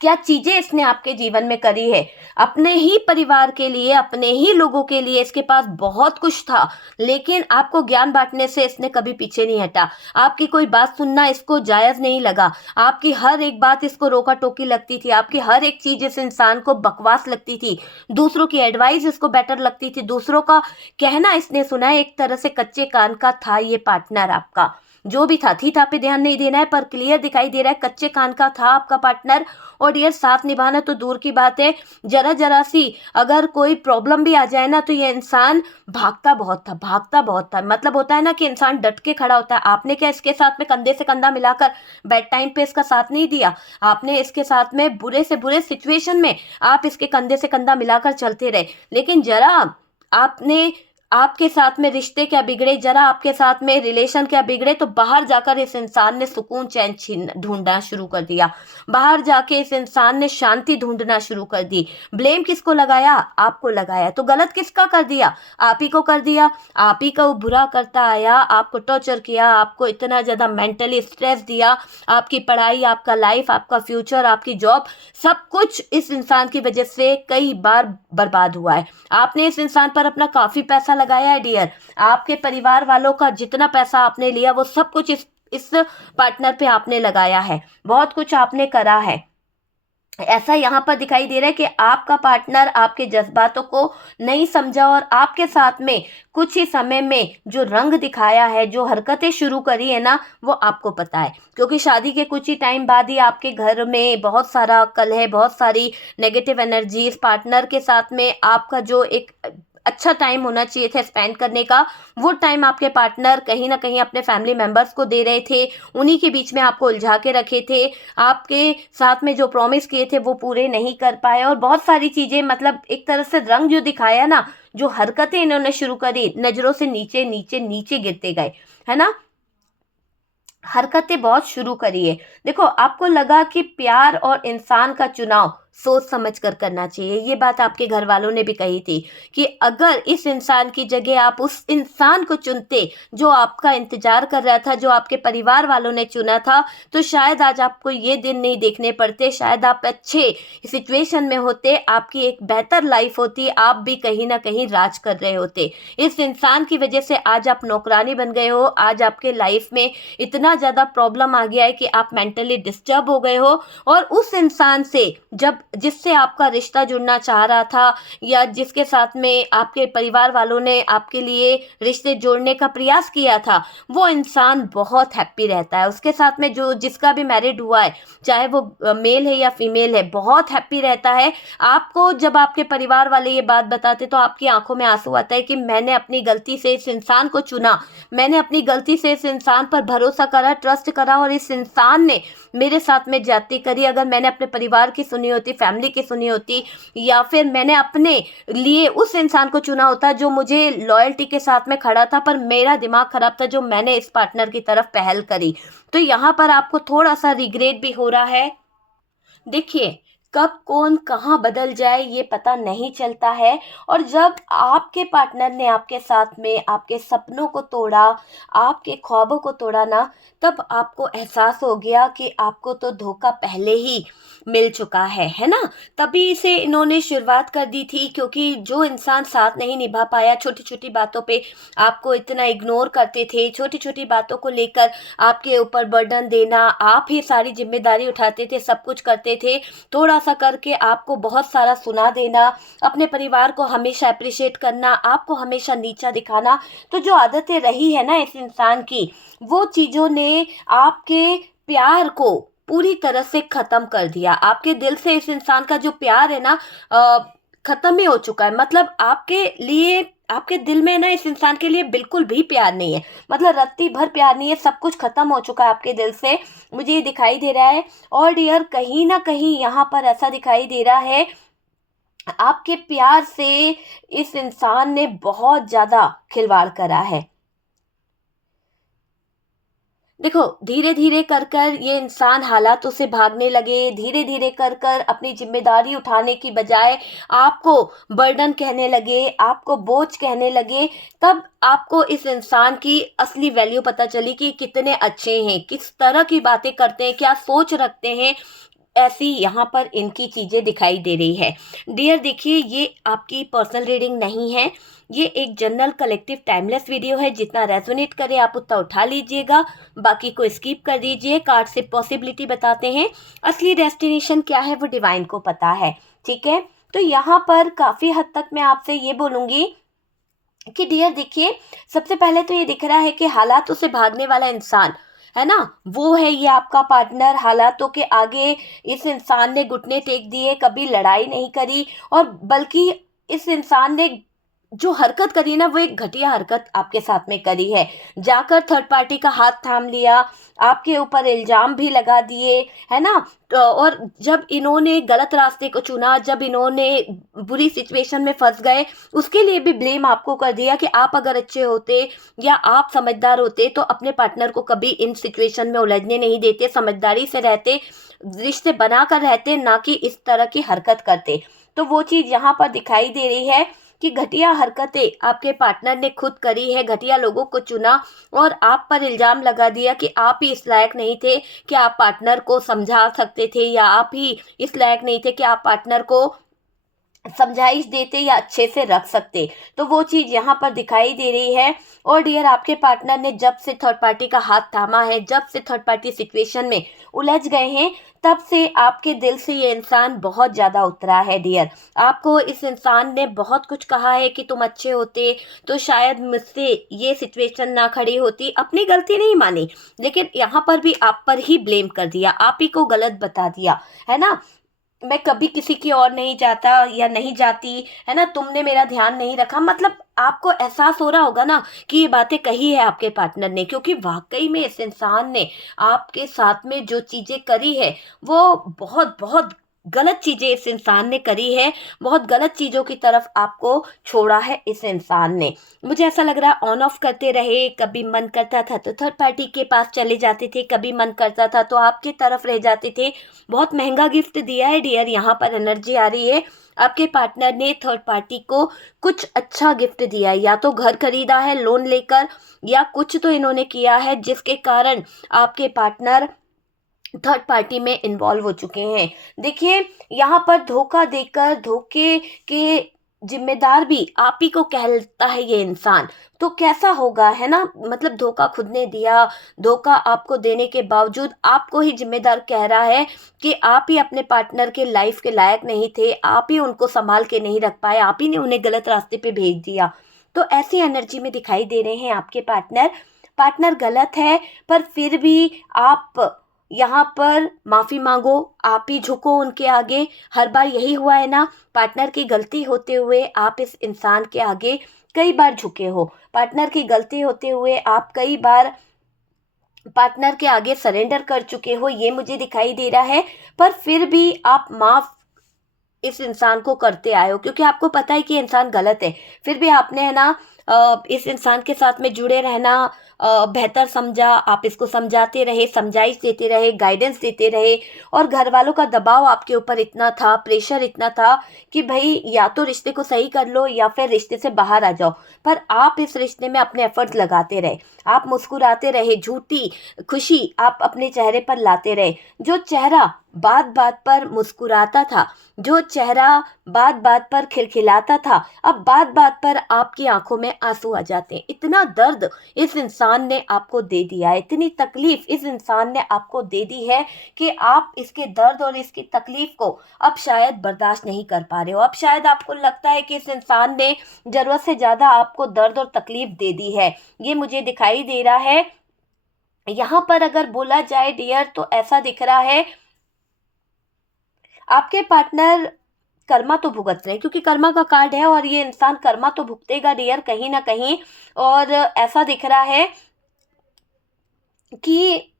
क्या चीजें इसने आपके जीवन में करी है। अपने ही परिवार के लिए, अपने ही लोगों के लिए इसके पास बहुत कुछ था, लेकिन आपको ज्ञान बांटने से इसने कभी पीछे नहीं हटा। आपकी कोई बात सुनना इसको जायज नहीं लगा, आपकी हर एक बात इसको रोका टोकी लगती थी, आपकी हर एक चीज इस इंसान को बकवास लगती थी, दूसरों की एडवाइस इसको बेटर लगती थी, दूसरों का कहना इसने सुना है। एक तरह से कच्चे कान का था ये पार्टनर आपका। जो भी था, थी था पे ध्यान नहीं देना है, पर क्लियर दिखाई दे रहा है कच्चे कान का था आपका पार्टनर। और डियर साथ निभाना तो दूर की बात है, जरा जरा सी अगर कोई प्रॉब्लम भी आ जाए ना तो ये इंसान भागता बहुत था, भागता बहुत था। मतलब होता है ना कि इंसान डट के खड़ा होता है। आपने क्या इसके साथ में कंधे से कंधा मिलाकर बैड टाइम पे इसका साथ नहीं दिया? आपने इसके साथ में बुरे से बुरे सिचुएशन में आप इसके कंधे से कंधा मिलाकर चलते रहे। लेकिन जरा आपने आपके साथ में रिश्ते क्या बिगड़े, जरा आपके साथ में रिलेशन क्या बिगड़े, तो बाहर जाकर इस इंसान ने सुकून चैन ढूंढना शुरू कर दिया। बाहर जाके इस इंसान ने शांति ढूंढना शुरू कर दी। ब्लेम किसको लगाया? आपको लगाया। तो गलत किसका कर दिया? आप ही को कर दिया। आप ही को बुरा करता आया, आपको टॉर्चर किया, आपको इतना ज़्यादा मेंटली स्ट्रेस दिया। आपकी पढ़ाई, आपका लाइफ, आपका फ्यूचर, आपकी जॉब, सब कुछ इस इंसान की वजह से कई बार बर्बाद हुआ है। आपने इस इंसान पर अपना काफी पैसा लगाया है डियर। आपके परिवार वालों का जितना पैसा आपने लिया वो सब कुछ इस पार्टनर पे आपने लगाया है। बहुत कुछ आपने करा है। ऐसा यहाँ पर दिखाई दे रहा है कि आपका पार्टनर आपके जज्बातों को नहीं समझा और आपके साथ में कुछ ही समय में जो रंग दिखाया है, जो हरकतें शुरू करी है ना, वो आपको पता है। क्योंकि शादी के कुछ ही टाइम बाद ही आपके घर में बहुत सारा कलह, बहुत सारी नेगेटिव एनर्जी, इस पार्टनर के साथ में आपका जो एक अच्छा टाइम होना चाहिए था स्पेंड करने का, वो टाइम आपके पार्टनर कहीं ना कहीं अपने फैमिली मेंबर्स को दे रहे थे। उन्हीं के बीच में आपको उलझा के रखे थे। आपके साथ में जो प्रॉमिस किए थे वो पूरे नहीं कर पाए और बहुत सारी चीज़ें, मतलब एक तरह से रंग जो दिखाया ना, जो हरकतें इन्होंने शुरू करी, नज़रों से नीचे नीचे नीचे गिरते गए, है ना। हरकतें बहुत शुरू करी है। देखो, आपको लगा कि प्यार और इंसान का चुनाव सोच समझ कर करना चाहिए। ये बात आपके घर वालों ने भी कही थी कि अगर इस इंसान की जगह आप उस इंसान को चुनते जो आपका इंतजार कर रहा था, जो आपके परिवार वालों ने चुना था, तो शायद आज आपको ये दिन नहीं देखने पड़ते। शायद आप अच्छे सिचुएशन में होते, आपकी एक बेहतर लाइफ होती, आप भी कहीं ना कहीं राज कर रहे होते। इस इंसान की वजह से आज आप नौकरानी बन गए हो। आज आपके लाइफ में इतना ज़्यादा प्रॉब्लम आ गया है कि आप मेंटली डिस्टर्ब हो गए हो। और उस इंसान से जब जिससे आपका रिश्ता जुड़ना चाह रहा था, या जिसके साथ में आपके परिवार वालों ने आपके लिए रिश्ते जोड़ने का प्रयास किया था, वो इंसान बहुत हैप्पी रहता है। उसके साथ में जो जिसका भी मैरिड हुआ है, चाहे वो मेल है या फीमेल है, बहुत हैप्पी रहता है। आपको जब आपके परिवार वाले ये बात बताते तो आपकी आंखों में आंसू आता है कि मैंने अपनी गलती से इस इंसान को चुना, मैंने अपनी गलती से इस इंसान पर भरोसा करा, ट्रस्ट करा, और इस इंसान ने मेरे साथ में ज्यादती करी। अगर मैंने अपने परिवार की सुनी होती, फैमिली की सुनी होती, या फिर मैंने अपने लिए उस इंसान को चुना होता जो मुझे लॉयल्टी के साथ में खड़ा था, पर मेरा दिमाग खराब था जो मैंने इस पार्टनर की तरफ पहल करी। तो यहाँ पर आपको थोड़ा सा रिग्रेट भी हो रहा है। देखिए, कब कौन कहाँ बदल जाए ये पता नहीं चलता है। और जब आपके पार्टनर ने आपके साथ में आपके सपनों को तोड़ा, आपके ख्वाबों को तोड़ा ना, तब आपको एहसास हो गया कि आपको तो धोखा पहले ही मिल चुका है ना। तभी से इन्होंने शुरुआत कर दी थी, क्योंकि जो इंसान साथ नहीं निभा पाया, छोटी छोटी बातों पे आपको इतना इग्नोर करते थे, छोटी छोटी बातों को लेकर आपके ऊपर बर्डन देना, आप ही सारी जिम्मेदारी उठाते थे, सब कुछ करते थे, थोड़ा सा करके आपको बहुत सारा सुना देना, अपने परिवार को हमेशा अप्रिशिएट करना, आपको हमेशा नीचा दिखाना, तो जो आदतें रही है ना इस इंसान की, वो चीज़ों ने आपके प्यार को पूरी तरह से खत्म कर दिया। आपके दिल से इस इंसान का जो प्यार है ना, खत्म ही हो चुका है। मतलब आपके लिए, आपके दिल में ना इस इंसान के लिए बिल्कुल भी प्यार नहीं है। मतलब रत्ती भर प्यार नहीं है, सब कुछ खत्म हो चुका है आपके दिल से, मुझे ये दिखाई दे रहा है। और डियर, कहीं ना कहीं यहाँ पर ऐसा दिखाई दे रहा है, आपके प्यार से इस इंसान ने बहुत ज्यादा खिलवाड़ करा है। देखो, धीरे धीरे कर कर ये इंसान हालातों से भागने लगे, धीरे धीरे कर कर अपनी जिम्मेदारी उठाने की बजाय आपको बर्डन कहने लगे, आपको बोझ कहने लगे। तब आपको इस इंसान की असली वैल्यू पता चली कि कितने अच्छे हैं, किस तरह की बातें करते हैं, क्या सोच रखते हैं। ऐसी यहाँ पर इनकी चीज़ें दिखाई दे रही है। डियर, देखिए, ये आपकी पर्सनल रीडिंग नहीं है, ये एक जनरल कलेक्टिव टाइमलेस वीडियो है। जितना रेजोनेट करे आप उतना उठा लीजिएगा, बाकी को स्किप कर दीजिए। कार्ड से पॉसिबिलिटी बताते हैं, असली डेस्टिनेशन क्या है वो डिवाइन को पता है, ठीक है। तो यहाँ पर काफ़ी हद तक मैं आपसे ये बोलूँगी कि डियर देखिए, सबसे पहले तो ये दिख रहा है कि हालातों से भागने वाला इंसान है ना, वो है ये आपका पार्टनर। हालातों के आगे इस इंसान ने घुटने टेक दिए, कभी लड़ाई नहीं करी, और बल्कि इस इंसान ने जो हरकत करी ना, वो एक घटिया हरकत आपके साथ में करी है। जाकर थर्ड पार्टी का हाथ थाम लिया, आपके ऊपर इल्जाम भी लगा दिए, है ना। और जब इन्होंने गलत रास्ते को चुना, जब इन्होंने बुरी सिचुएशन में फंस गए, उसके लिए भी ब्लेम आपको कर दिया कि आप अगर अच्छे होते या आप समझदार होते तो अपने पार्टनर को कभी इन सिचुएशन में उलझने नहीं देते, समझदारी से रहते, रिश्ते बनाकर रहते, ना कि इस तरह की हरकत करते। तो वो चीज़ यहाँ पर दिखाई दे रही है कि घटिया हरकतें आपके पार्टनर ने खुद करी है, घटिया लोगों को चुना और आप पर इल्ज़ाम लगा दिया कि आप ही इस लायक नहीं थे कि आप पार्टनर को समझा सकते थे, या आप ही इस लायक नहीं थे कि आप पार्टनर को समझाइश देते या अच्छे से रख सकते। तो वो चीज़ यहाँ पर दिखाई दे रही है। और डियर, आपके पार्टनर ने जब से थर्ड पार्टी का हाथ थामा है, जब से थर्ड पार्टी सिचुएशन में उलझ गए हैं, तब से आपके दिल से ये इंसान बहुत ज़्यादा उतरा है डियर। आपको इस इंसान ने बहुत कुछ कहा है कि तुम अच्छे होते तो शायद मुझसे ये सिचुएशन ना खड़ी होती, अपनी गलती नहीं मानी, लेकिन यहाँ पर भी आप पर ही ब्लेम कर दिया, आप ही को गलत बता दिया, है ना। मैं कभी किसी की और नहीं जाता या नहीं जाती, है ना, तुमने मेरा ध्यान नहीं रखा। मतलब आपको एहसास हो रहा होगा ना कि ये बातें कही है आपके पार्टनर ने, क्योंकि वाकई में इस इंसान ने आपके साथ में जो चीज़ें करी है वो बहुत बहुत गलत चीज़ें इस इंसान ने करी है। बहुत गलत चीज़ों की तरफ आपको छोड़ा है इस इंसान ने। मुझे ऐसा लग रहा है ऑन ऑफ करते रहे, कभी मन करता था तो थर्ड पार्टी के पास चले जाते थे, कभी मन करता था तो आपकी तरफ रह जाते थे। बहुत महंगा गिफ्ट दिया है डियर, यहाँ पर एनर्जी आ रही है आपके पार्टनर ने थर्ड पार्टी को कुछ अच्छा गिफ्ट दिया है, या तो घर खरीदा है लोन लेकर, या कुछ तो इन्होंने किया है जिसके कारण आपके पार्टनर थर्ड पार्टी में इन्वॉल्व हो चुके हैं। देखिए, यहाँ पर धोखा देकर धोखे के जिम्मेदार भी आप ही को कहता है ये इंसान, तो कैसा होगा, है ना। मतलब धोखा खुद ने दिया, धोखा आपको देने के बावजूद आपको ही जिम्मेदार कह रहा है कि आप ही अपने पार्टनर के लाइफ के लायक नहीं थे, आप ही उनको संभाल के नहीं रख पाए, आप ही ने उन्हें गलत रास्ते पे भेज दिया। तो ऐसी एनर्जी में दिखाई दे रहे हैं आपके पार्टनर। पार्टनर गलत है, पर फिर भी आप यहाँ पर माफ़ी मांगो, आप ही झुको उनके आगे। हर बार यही हुआ है ना, पार्टनर की गलती होते हुए आप इस इंसान के आगे कई बार झुके हो, पार्टनर की गलती होते हुए आप कई बार पार्टनर के आगे सरेंडर कर चुके हो, ये मुझे दिखाई दे रहा है। पर फिर भी आप माफ़ इस इंसान को करते आए हो, क्योंकि आपको पता है कि ये इंसान गलत है, फिर भी आपने, है ना, इस इंसान के साथ में जुड़े रहना बेहतर समझा। आप इसको समझाते रहे, समझाइश देते रहे, गाइडेंस देते रहे, और घर वालों का दबाव आपके ऊपर इतना था, प्रेशर इतना था कि भाई या तो रिश्ते को सही कर लो या फिर रिश्ते से बाहर आ जाओ। पर आप इस रिश्ते में अपने एफर्ट्स लगाते रहे, आप मुस्कुराते रहे, झूठी खुशी आप अपने चेहरे पर लाते रहे। जो चेहरा बात बात पर मुस्कुराता था, जो चेहरा बात बात पर खिलखिलाता था, अब बात बात पर आपकी आंखों में आंसू आ जाते हैं। इतना दर्द इस इंसान ने आपको दे दिया है, इतनी तकलीफ इस इंसान ने आपको दे दी है कि आप इसके दर्द और इसकी तकलीफ को अब शायद बर्दाश्त नहीं कर पा रहे हो। अब शायद आपको लगता है कि इस इंसान ने ज़रूरत से ज़्यादा आपको दर्द और तकलीफ दे दी है, ये मुझे दिखाई दे रहा है। यहाँ पर अगर बोला जाए डियर, तो ऐसा दिख रहा है आपके पार्टनर कर्मा तो भुगत रहे हैं, क्योंकि कर्मा का कार्ड है और ये इंसान कर्मा तो भुगतेगा डियर कहीं ना कहीं। और ऐसा दिख रहा है कि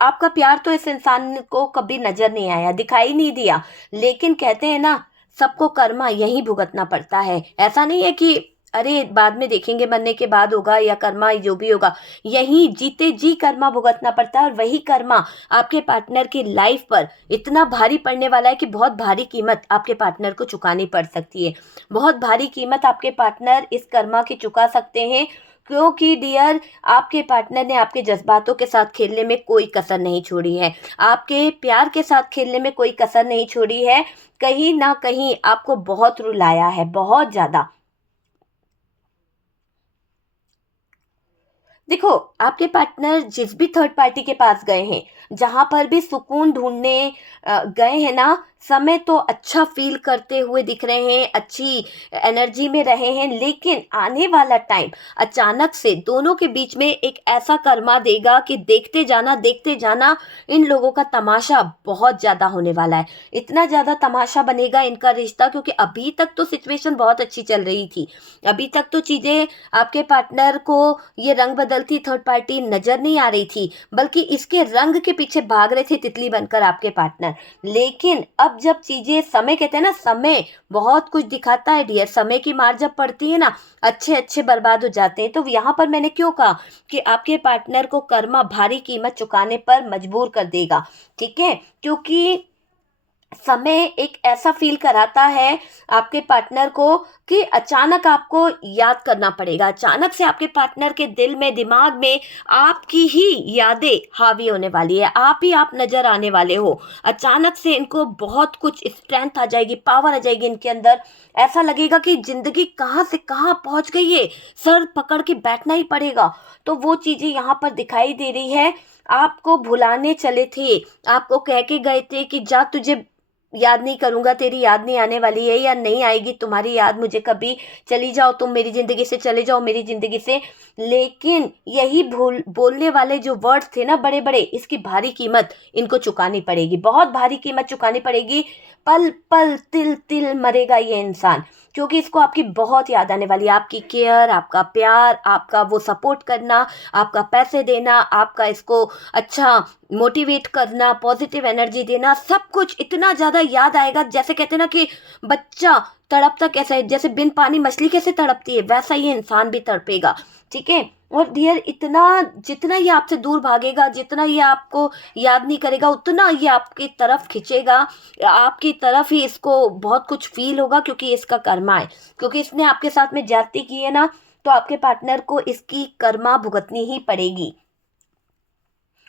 आपका प्यार तो इस इंसान को कभी नजर नहीं आया, दिखाई नहीं दिया, लेकिन कहते हैं ना, सबको कर्मा यही भुगतना पड़ता है। ऐसा नहीं है कि अरे बाद में देखेंगे, मरने के बाद होगा, या कर्मा जो भी होगा, यही जीते जी कर्मा भुगतना पड़ता है। और वही कर्मा आपके पार्टनर की लाइफ पर इतना भारी पड़ने वाला है कि बहुत भारी कीमत आपके पार्टनर को चुकानी पड़ सकती है। बहुत भारी कीमत आपके पार्टनर इस कर्मा की चुका सकते हैं, क्योंकि डियर, आपके पार्टनर ने आपके जज्बातों के साथ खेलने में कोई कसर नहीं छोड़ी है, आपके प्यार के साथ खेलने में कोई कसर नहीं छोड़ी है। कहीं ना कहीं आपको बहुत रुलाया है, बहुत ज़्यादा। देखो, आपके पार्टनर जिस भी थर्ड पार्टी के पास गए हैं, जहां पर भी सुकून ढूंढने गए हैं ना, समय तो अच्छा फील करते हुए दिख रहे हैं, अच्छी एनर्जी में रहे हैं, लेकिन आने वाला टाइम अचानक से दोनों के बीच में एक ऐसा कर्मा देगा कि देखते जाना इन लोगों का तमाशा बहुत ज़्यादा होने वाला है। इतना ज़्यादा तमाशा बनेगा इनका रिश्ता, क्योंकि अभी तक तो सिचुएशन बहुत अच्छी चल रही थी। अभी तक तो चीज़ें आपके पार्टनर को ये रंग बदलती थर्ड पार्टी नज़र नहीं आ रही थी, बल्कि इसके रंग के पीछे भाग रहे थे तितली बनकर आपके पार्टनर। लेकिन अब जब चीज़ें, समय कहते हैं ना, समय बहुत कुछ दिखाता है डियर। समय की मार जब पड़ती है ना, अच्छे अच्छे बर्बाद हो जाते हैं। तो यहाँ पर मैंने क्यों कहा कि आपके पार्टनर को कर्मा भारी कीमत चुकाने पर मजबूर कर देगा, ठीक है, क्योंकि समय एक ऐसा फील कराता है आपके पार्टनर को कि अचानक आपको याद करना पड़ेगा। अचानक से आपके पार्टनर के दिल में, दिमाग में आपकी ही यादें हावी होने वाली है, आप नजर आने वाले हो। अचानक से इनको बहुत कुछ स्ट्रेंथ आ जाएगी, पावर आ जाएगी इनके अंदर। ऐसा लगेगा कि जिंदगी कहाँ से कहाँ पहुंच गई है, सर पकड़ के बैठना ही पड़ेगा। तो वो चीजें यहाँ पर दिखाई दे रही है। आपको भुलाने चले थे, आपको कह के गए थे कि जा, तुझे याद नहीं करूंगा, तेरी याद नहीं आने वाली है, या नहीं आएगी तुम्हारी याद मुझे कभी, चली जाओ तुम मेरी ज़िंदगी से, चले जाओ मेरी ज़िंदगी से। लेकिन यही भूल बोलने वाले जो वर्ड्स थे ना बड़े बड़े, इसकी भारी कीमत इनको चुकानी पड़ेगी, बहुत भारी कीमत चुकानी पड़ेगी। पल पल तिल तिल मरेगा ये इंसान, क्योंकि इसको आपकी बहुत याद आने वाली है। आपकी केयर, आपका प्यार, आपका वो सपोर्ट करना, आपका पैसे देना, आपका इसको अच्छा मोटिवेट करना, पॉजिटिव एनर्जी देना, सब कुछ इतना ज़्यादा याद आएगा। जैसे कहते हैं ना कि बच्चा तड़पता कैसा है, जैसे बिन पानी मछली कैसे तड़पती है, वैसा ये इंसान भी तड़पेगा, ठीक है। और डियर, इतना जितना ये आपसे दूर भागेगा, जितना ये आपको याद नहीं करेगा, उतना ये आपकी तरफ खिंचेगा, आपकी तरफ ही इसको बहुत कुछ फील होगा, क्योंकि इसका कर्मा है, क्योंकि इसने आपके साथ में ज्यादती की है ना, तो आपके पार्टनर को इसकी कर्मा भुगतनी ही पड़ेगी।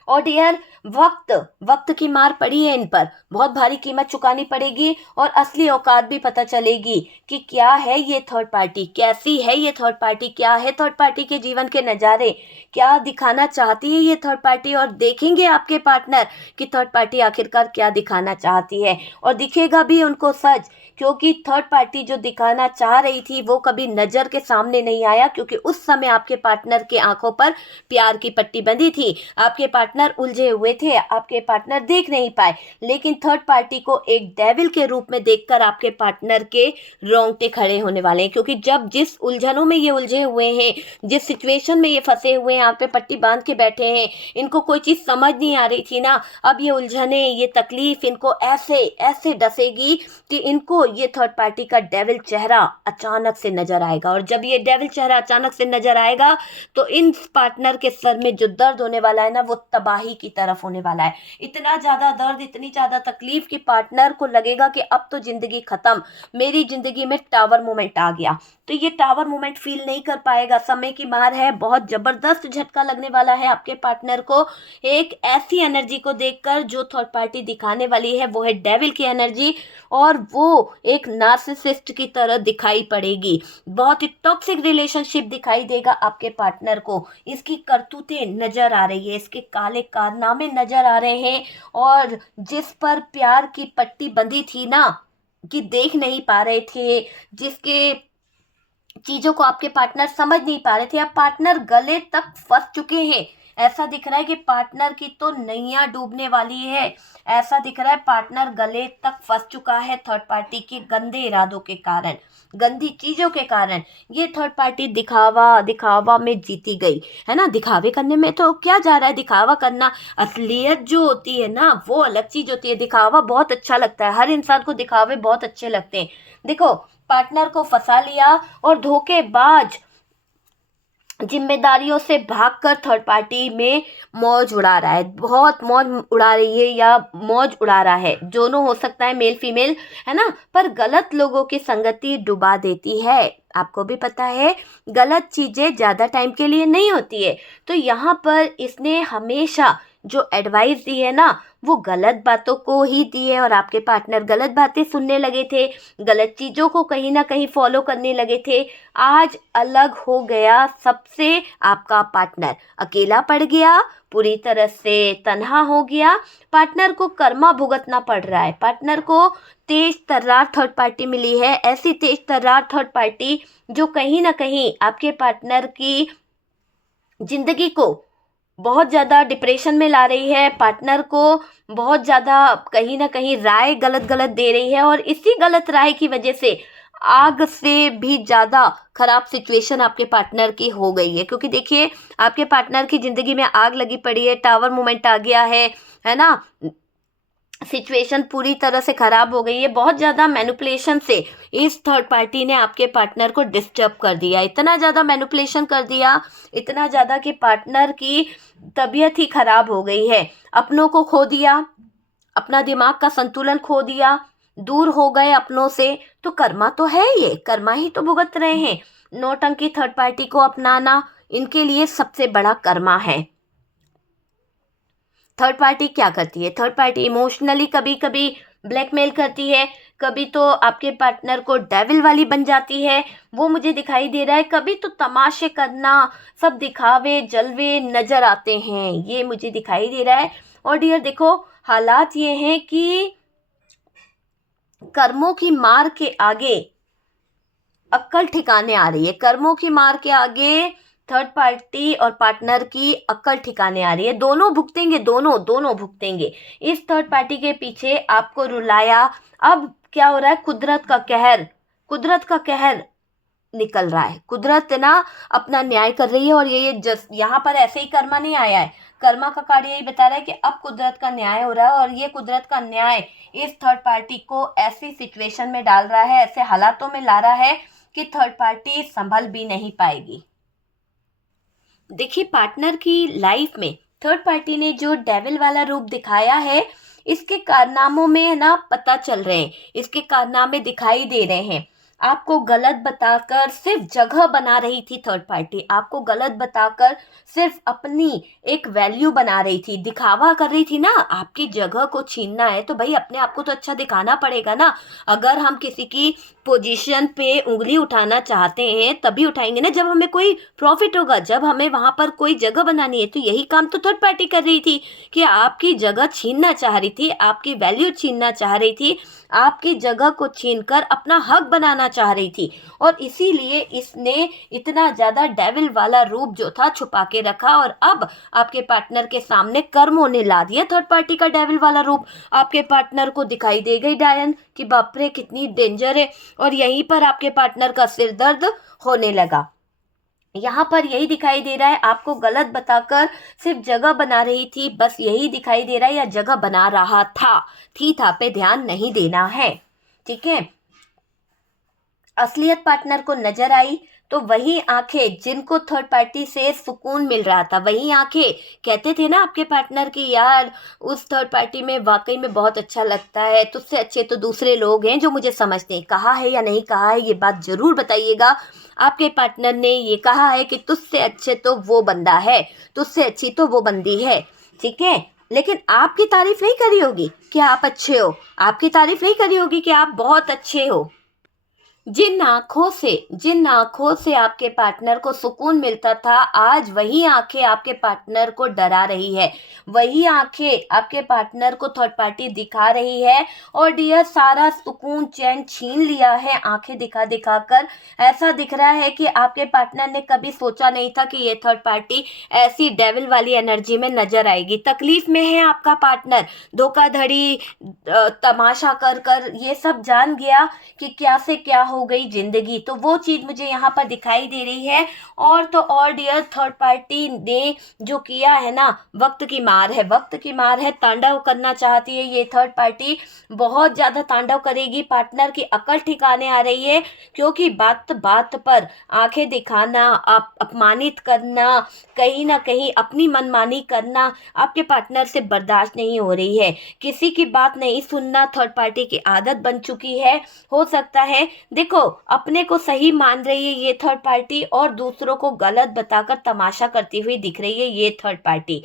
और डियर, वक्त की मार पड़ी है इन पर, बहुत भारी कीमत चुकानी पड़ेगी, और असली औकात भी पता चलेगी कि क्या है ये थर्ड पार्टी, कैसी है ये थर्ड पार्टी, क्या है थर्ड पार्टी के जीवन के नज़ारे, क्या दिखाना चाहती है ये थर्ड पार्टी। और देखेंगे आपके पार्टनर कि थर्ड पार्टी आखिरकार क्या दिखाना चाहती है, और दिखेगा भी उनको सच, क्योंकि थर्ड पार्टी जो दिखाना चाह रही थी वो कभी नज़र के सामने नहीं आया, क्योंकि उस समय आपके पार्टनर के आंखों पर प्यार की पट्टी बंधी थी, आपके पार्टनर उलझे हुए थे, आपके पार्टनर देख नहीं पाए। लेकिन थर्ड पार्टी को एक डेविल के रूप में देखकर आपके पार्टनर के रोंगटे खड़े होने वाले हैं, क्योंकि जब जिस उलझनों में ये उलझे हुए हैं, जिस सिचुएशन में ये फंसे हुए हैं, आप पे पट्टी बांध के बैठे हैं, इनको कोई चीज़ समझ नहीं आ रही थी ना, अब ये उलझने, ये तकलीफ इनको ऐसे ऐसे डसेगी कि इनको ये थर्ड पार्टी का डेविल चेहरा अचानक से नजर आएगा। और जब ये डेविल चेहरा अचानक से नजर आएगा तो इन पार्टनर के सर में जो दर्द होने वाला है ना, वो तबाही की तरफ होने वाला है। इतना ज्यादा दर्द, इतनी ज्यादा तकलीफ कि पार्टनर को लगेगा कि अब तो जिंदगी खत्म, मेरी जिंदगी में टावर मोमेंट आ गया। तो ये टावर मोमेंट फील नहीं कर पाएगा, समय की मार है, बहुत जबरदस्त झटका लगने वाला है आपके पार्टनर को। एक ऐसी एनर्जी को देखकर जो थर्ड पार्टी दिखाने वाली है वो है डेविल की एनर्जी, और वो एक नार्सिसिस्ट की तरह दिखाई पड़ेगी। बहुत ही टॉक्सिक रिलेशनशिप दिखाई देगा आपके पार्टनर को। इसकी करतूतें नजर आ रही है, इसके काले कारनामे नजर आ रहे हैं, और जिस पर प्यार की पट्टी बंधी थी ना, कि देख नहीं पा रहे थे, जिसके चीजों को आपके पार्टनर समझ नहीं पा रहे थे, अब पार्टनर गले तक फंस चुके हैं। ऐसा दिख रहा है कि पार्टनर की तो नैया डूबने वाली है। ऐसा दिख रहा है पार्टनर गले तक फंस चुका है थर्ड पार्टी के गंदे इरादों के कारण, गंदी चीजों के कारण। ये थर्ड पार्टी दिखावा दिखावा में जीती गई है ना। दिखावे करने में तो क्या जा रहा है, दिखावा करना, असलियत जो होती है ना वो अलग चीज होती है। दिखावा बहुत अच्छा लगता है, हर इंसान को दिखावे बहुत अच्छे लगते हैं। देखो, पार्टनर को फंसा लिया और धोखेबाज जिम्मेदारियों से भागकर थर्ड पार्टी में मौज उड़ा रहा है, बहुत मौज उड़ा रही है या मौज उड़ा रहा है, दोनों हो सकता है, मेल फीमेल, है ना। पर गलत लोगों की संगति डुबा देती है, आपको भी पता है, गलत चीज़ें ज़्यादा टाइम के लिए नहीं होती है। तो यहाँ पर इसने हमेशा जो एडवाइस दी है ना वो गलत बातों को ही दी है और आपके पार्टनर गलत बातें सुनने लगे थे, गलत चीज़ों को कहीं ना कहीं फॉलो करने लगे थे। आज अलग हो गया सबसे आपका पार्टनर, अकेला पड़ गया, पूरी तरह से तन्हा हो गया। पार्टनर को कर्मा भुगतना पड़ रहा है, पार्टनर को तेज तर्रार थर्ड पार्टी मिली है, ऐसी तेज तर्रार थर्ड पार्टी जो कहीं ना कहीं आपके पार्टनर की जिंदगी को बहुत ज़्यादा डिप्रेशन में ला रही है, पार्टनर को बहुत ज़्यादा कहीं ना कहीं राय गलत गलत दे रही है और इसी गलत राय की वजह से आग से भी ज़्यादा खराब सिचुएशन आपके पार्टनर की हो गई है। क्योंकि देखिए आपके पार्टनर की ज़िंदगी में आग लगी पड़ी है, टावर मोमेंट आ गया है ना, सिचुएशन पूरी तरह से ख़राब हो गई है। बहुत ज़्यादा मैनिपुलेशन से इस थर्ड पार्टी ने आपके पार्टनर को डिस्टर्ब कर दिया, इतना ज़्यादा मैनिपुलेशन कर दिया, इतना ज़्यादा कि पार्टनर की तबीयत ही ख़राब हो गई है। अपनों को खो दिया, अपना दिमाग का संतुलन खो दिया, दूर हो गए अपनों से। तो कर्मा तो है, ये कर्मा ही तो भुगत रहे हैं। नौटंकी थर्ड पार्टी को अपनाना इनके लिए सबसे बड़ा कर्मा है। थर्ड पार्टी क्या करती है, थर्ड पार्टी इमोशनली कभी कभी ब्लैकमेल करती है, कभी तो आपके पार्टनर को डेविल वाली बन जाती है, वो मुझे दिखाई दे रहा है। कभी तो तमाशे करना, सब दिखावे जलवे नजर आते हैं, ये मुझे दिखाई दे रहा है। और डियर देखो हालात ये हैं कि कर्मों की मार के आगे अक्ल ठिकाने आ रही है, कर्मों की मार के आगे थर्ड पार्टी और पार्टनर की अक्ल ठिकाने आ रही है। दोनों भुगतेंगे, दोनों दोनों भुगतेंगे। इस थर्ड पार्टी के पीछे आपको रुलाया। अब क्या हो रहा है, कुदरत का कहर, कुदरत का कहर निकल रहा है। कुदरत ना अपना न्याय कर रही है और ये यहाँ पर ऐसे ही कर्मा नहीं आया है, कर्मा का कार्ड यही बता रहा है कि अब कुदरत का न्याय हो रहा है और ये कुदरत का न्याय इस थर्ड पार्टी को ऐसी सिचुएशन में डाल रहा है, ऐसे हालातों में ला रहा है कि थर्ड पार्टी संभल भी नहीं पाएगी। देखिए पार्टनर की लाइफ में थर्ड पार्टी ने जो डेविल वाला रूप दिखाया है, इसके कारनामों में ना पता चल रहे हैं, इसके कारनामे दिखाई दे रहे हैं। आपको गलत बताकर सिर्फ जगह बना रही थी थर्ड पार्टी, आपको गलत बताकर सिर्फ अपनी एक वैल्यू बना रही थी, दिखावा कर रही थी ना। आपकी जगह को छीनना है तो भाई अपने आप को तो अच्छा दिखाना पड़ेगा ना। अगर हम किसी की पोजीशन पे उंगली उठाना चाहते हैं तभी उठाएंगे ना जब हमें कोई प्रॉफिट होगा, जब हमें वहां पर कोई जगह बनानी है। तो यही काम तो थर्ड पार्टी कर रही थी कि आपकी जगह छीनना चाह रही थी, आपकी वैल्यू छीनना चाह रही थी, आपकी जगह को छीनकर अपना हक बनाना चाह रही थी। और इसीलिए इसने इतना ज़्यादा डेविल वाला रूप जो था छुपा के रखा और अब आपके पार्टनर के सामने कर्मों ने ला दिया थर्ड पार्टी का डेविल वाला रूप। आपके पार्टनर को दिखाई दे गई डायन कि बाप रे कितनी डेंजर है, और यहीं पर आपके पार्टनर का सिर दर्द होने लगा। यहाँ पर यही दिखाई दे रहा है, आपको गलत बताकर सिर्फ जगह बना रही थी, बस यही दिखाई दे रहा है, या जगह बना रहा था, थी था पे ध्यान नहीं देना है, ठीक है। असलियत पार्टनर को नजर आई तो वही आंखें जिनको थर्ड पार्टी से सुकून मिल रहा था, वही आंखें कहते थे ना आपके पार्टनर की यार उस थर्ड पार्टी में वाकई में बहुत अच्छा लगता है, तुझसे अच्छे तो दूसरे लोग हैं जो मुझे समझते हैं। कहा है या नहीं कहा है ये बात जरूर बताइएगा। आपके पार्टनर ने ये कहा है कि तुझसे अच्छे तो वो बंदा है, तुझसे अच्छी तो वो बंदी है, ठीक है। लेकिन आपकी तारीफ नहीं करी होगी कि आप अच्छे हो, आपकी तारीफ नहीं करी होगी कि आप बहुत अच्छे हो। जिन आंखों से आपके पार्टनर को सुकून मिलता था, आज वही आंखें आपके पार्टनर को डरा रही है, वही आंखें आपके पार्टनर को थर्ड पार्टी दिखा रही है। और डियर सारा सुकून चैन छीन लिया है आंखें दिखा दिखा कर। ऐसा दिख रहा है कि आपके पार्टनर ने कभी सोचा नहीं था कि ये थर्ड पार्टी ऐसी डेविल वाली एनर्जी में नजर आएगी। तकलीफ में है आपका पार्टनर, धोखाधड़ी तमाशा कर कर ये सब जान गया कि क्या से क्या हो गई जिंदगी, तो वो चीज मुझे यहाँ पर दिखाई दे रही है। और तो और डियर थर्ड पार्टी ने जो किया है ना, वक्त की मार है, वक्त की मार है, तांडव करना चाहती है ये थर्ड पार्टी, बहुत ज्यादा तांडव करेगी। पार्टनर की अकल ठिकाने आ रही है क्योंकि बात बात पर आंखें दिखाना, अपमानित करना, कहीं ना कहीं अपनी मनमानी करना आपके पार्टनर से बर्दाश्त नहीं हो रही है। किसी की बात नहीं सुनना थर्ड पार्टी की आदत बन चुकी है। हो सकता है देखो अपने को सही मान रही है ये थर्ड पार्टी और दूसरों को गलत बताकर तमाशा करती हुई दिख रही है ये थर्ड पार्टी।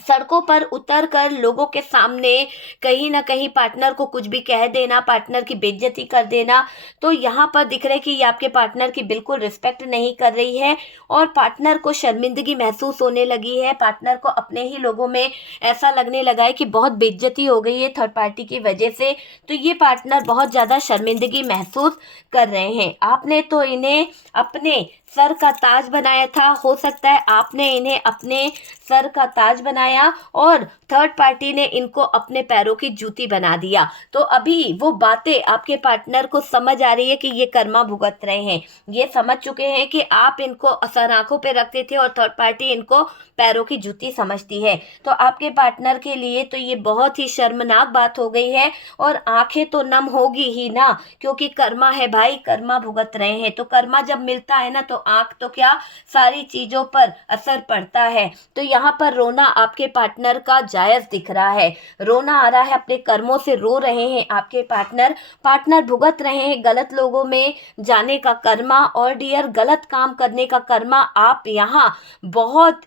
सड़कों पर उतर कर लोगों के सामने कहीं ना कहीं पार्टनर को कुछ भी कह देना, पार्टनर की बेइज्जती कर देना। तो यहाँ पर दिख रहा है कि ये आपके पार्टनर की बिल्कुल रिस्पेक्ट नहीं कर रही है और पार्टनर को शर्मिंदगी महसूस होने लगी है। पार्टनर को अपने ही लोगों में ऐसा लगने लगा है कि बहुत बेइज्जती हो गई है थर्ड पार्टी की वजह से। तो ये पार्टनर बहुत ज़्यादा शर्मिंदगी महसूस कर रहे हैं। आपने तो इन्हें अपने सर का ताज बनाया था, हो सकता है आपने इन्हें अपने सर का ताज बनाया और थर्ड पार्टी ने इनको अपने पैरों की जूती बना दिया। तो अभी वो बातें आपके पार्टनर को समझ आ रही है कि ये कर्मा भुगत रहे हैं। ये समझ चुके हैं कि आप इनको असर आंखों पे रखते थे और थर्ड पार्टी इनको पैरों की जूती समझती है। तो आपके पार्टनर के लिए तो ये बहुत ही शर्मनाक बात हो गई है और आंखें तो नम होगी ही ना, क्योंकि कर्मा है भाई, कर्मा भुगत रहे हैं। तो कर्मा जब मिलता है ना तो आंख तो क्या, सारी चीजों पर असर पड़ता है। तो यहाँ पर रोना आपके पार्टनर का जायज दिख रहा है, रोना आ रहा है, अपने कर्मों से रो रहे हैं आपके पार्टनर। पार्टनर भुगत रहे हैं गलत लोगों में जाने का कर्मा और डियर गलत काम करने का कर्मा। आप यहाँ बहुत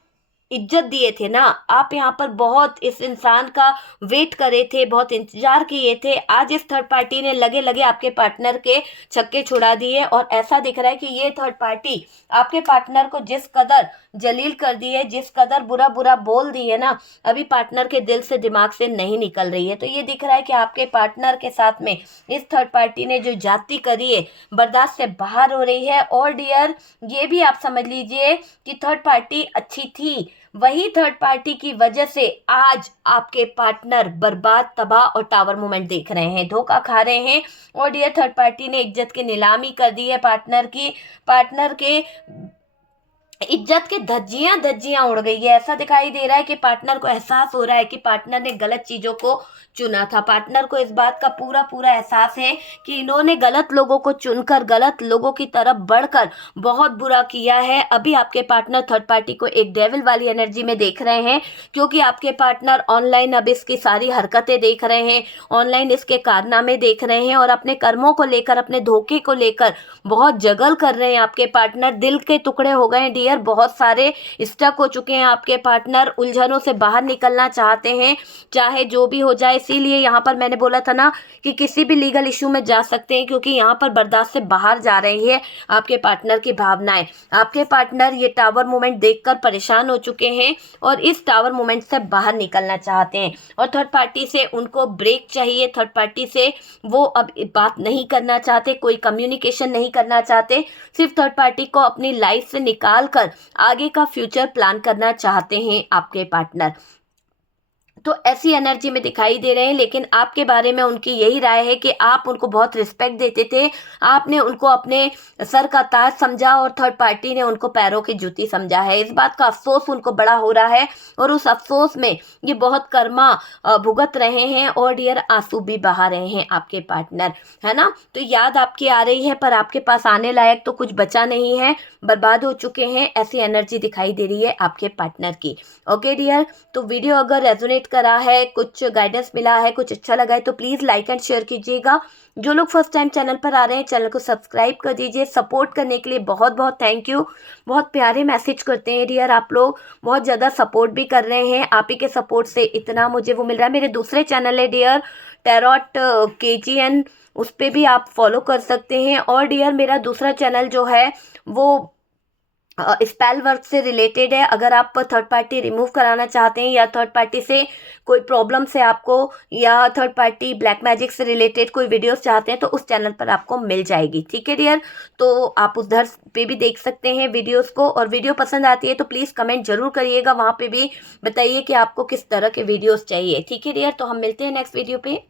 इज्जत दिए थे ना, आप यहाँ पर बहुत इस इंसान का वेट करे थे, बहुत इंतजार किए थे। आज इस थर्ड पार्टी ने लगे लगे आपके पार्टनर के छक्के छुड़ा दिए और ऐसा दिख रहा है कि ये थर्ड पार्टी आपके पार्टनर को जिस कदर जलील कर दी है, जिस कदर बुरा बुरा बोल दी है ना, अभी पार्टनर के दिल से दिमाग से नहीं निकल रही है। तो ये दिख रहा है कि आपके पार्टनर के साथ में इस थर्ड पार्टी ने जो जाति करी है बर्दाश्त से बाहर हो रही है। और डियर ये भी आप समझ लीजिए कि थर्ड पार्टी अच्छी थी, वही थर्ड पार्टी की वजह से आज आपके पार्टनर बर्बाद, तबाह और टावर मूवमेंट देख रहे हैं, धोखा खा रहे हैं। और डियर थर्ड पार्टी ने इज्जत की नीलामी कर दी है पार्टनर की, पार्टनर के इज्जत के धज्जियां धज्जियां उड़ गई है। ऐसा दिखाई दे रहा है कि पार्टनर को एहसास हो रहा है कि पार्टनर ने गलत चीजों को चुना था। पार्टनर को इस बात का पूरा पूरा एहसास है कि इन्होंने गलत लोगों को चुनकर, गलत लोगों की तरफ बढ़कर बहुत बुरा किया है। अभी आपके पार्टनर थर्ड पार्टी को एक डेविल वाली एनर्जी में देख रहे हैं, क्योंकि आपके पार्टनर ऑनलाइन अब इसकी सारी हरकतें देख रहे हैं, ऑनलाइन इसके कारनामे देख रहे हैं और अपने कर्मों को लेकर, अपने धोखे को लेकर बहुत जगल कर रहे हैं। आपके पार्टनर दिल के टुकड़े हो गए डियर, बहुत सारे स्टक हो चुके हैं आपके पार्टनर, उलझनों से बाहर निकलना चाहते हैं चाहे जो भी हो जाए। इसीलिए यहाँ पर मैंने बोला था ना कि किसी भी लीगल इशू में जा सकते हैं, क्योंकि यहाँ पर बर्दाश्त से बाहर जा रही है आपके पार्टनर की भावनाएं। आपके पार्टनर ये टावर मूवमेंट देखकर परेशान हो चुके हैं और इस टावर मूवमेंट से बाहर निकलना चाहते हैं और थर्ड पार्टी से उनको ब्रेक चाहिए। थर्ड पार्टी से वो अब बात नहीं करना चाहते, कोई कम्युनिकेशन नहीं करना चाहते, सिर्फ थर्ड पार्टी को अपनी लाइफ से निकाल कर आगे का फ्यूचर प्लान करना चाहते हैं आपके पार्टनर। तो ऐसी एनर्जी में दिखाई दे रहे हैं, लेकिन आपके बारे में उनकी यही राय है कि आप उनको बहुत रिस्पेक्ट देते थे, आपने उनको अपने सर का ताज समझा और थर्ड पार्टी ने उनको पैरों की जूती समझा है। इस बात का अफसोस उनको बड़ा हो रहा है और उस अफसोस में ये बहुत कर्मा भुगत रहे हैं और डियर आंसू भी बहा रहे हैं आपके पार्टनर, है ना। तो याद आपकी आ रही है पर आपके पास आने लायक तो कुछ बचा नहीं है, बर्बाद हो चुके हैं, ऐसी एनर्जी दिखाई दे रही है आपके पार्टनर की। ओके डियर, तो वीडियो अगर रेजोनेट करा है, कुछ गाइडेंस मिला है, कुछ अच्छा लगा है तो प्लीज़ लाइक एंड शेयर कीजिएगा। जो लोग फर्स्ट टाइम चैनल पर आ रहे हैं चैनल को सब्सक्राइब कर दीजिए। सपोर्ट करने के लिए बहुत बहुत थैंक यू। बहुत प्यारे मैसेज करते हैं डियर आप लोग, बहुत ज़्यादा सपोर्ट भी कर रहे हैं। आप ही के सपोर्ट से इतना मुझे वो मिल रहा है। मेरे दूसरे चैनल है डियर टैरोट KGN, उस पर भी आप फॉलो कर सकते हैं। और डियर मेरा दूसरा चैनल जो है वो स्पेल वर्क से रिलेटेड है। अगर आप थर्ड पार्टी रिमूव कराना चाहते हैं या थर्ड पार्टी से कोई प्रॉब्लम से आपको, या थर्ड पार्टी ब्लैक मैजिक से रिलेटेड कोई वीडियोस चाहते हैं तो उस चैनल पर आपको मिल जाएगी, ठीक है डियर। तो आप उधर पे भी देख सकते हैं वीडियोस को। और वीडियो पसंद आती है तो प्लीज़ कमेंट जरूर करिएगा, वहाँ पे भी बताइए कि आपको किस तरह के वीडियोस चाहिए, ठीक है डियर। तो हम मिलते हैं नेक्स्ट वीडियो पे।